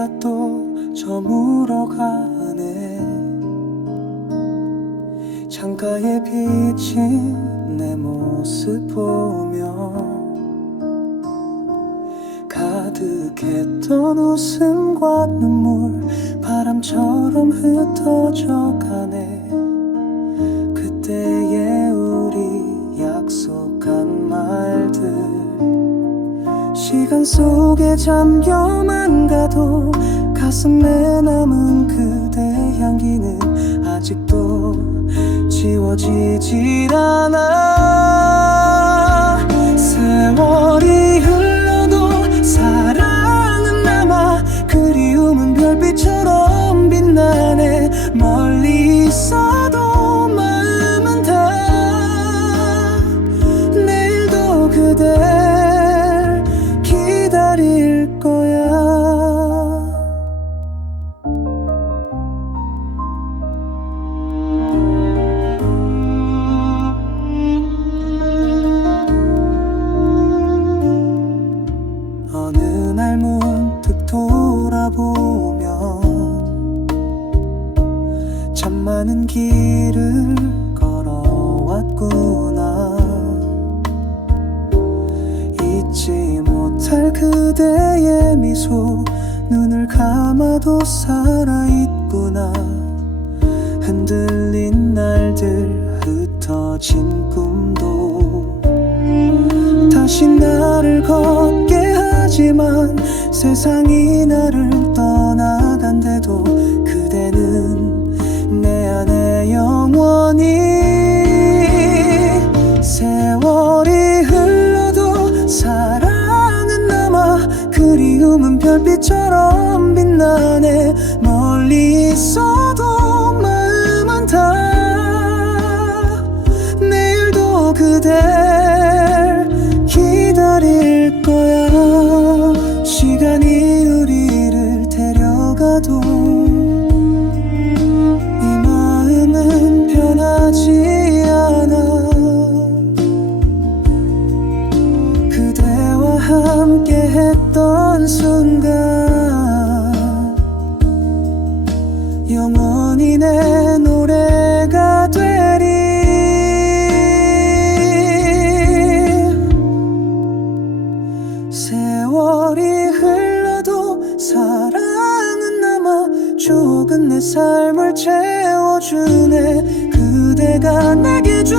하루가 또 저물어 가네. 창가에 비친 내 모습 보며 가득했던 웃음과 눈물 바람처럼 흩어져 가네 시간 속에 잠겨만 가도 가슴에 남은 그대 향기는 아직도 지워지질 않아. 세월이 흘러도 사랑은 남아 그리움은 별빛처럼 빛나네. 멀리 있어도 마음은 다. 내일도 그댈 돌아보면 참 많은 길을 걸어왔구나. 잊지 못할 그대의 미소 눈을 감아도 살아있구나. 흔들린 날들 흩어진 꿈도 다시 나를 걷게 하지만 세상이 별빛처럼 빛나네. 멀리 있어도 마음은 다 내일도 그댈 기다릴 거야. 시간이 우리를 데려가도 이 마음은 변하지 않아. 그대와 함께 했던 순간 영원히 내 노래가 되리. 세월이 흘러도 사랑은 남아 추억은 내 삶을 채워주네. 그대가 내게 준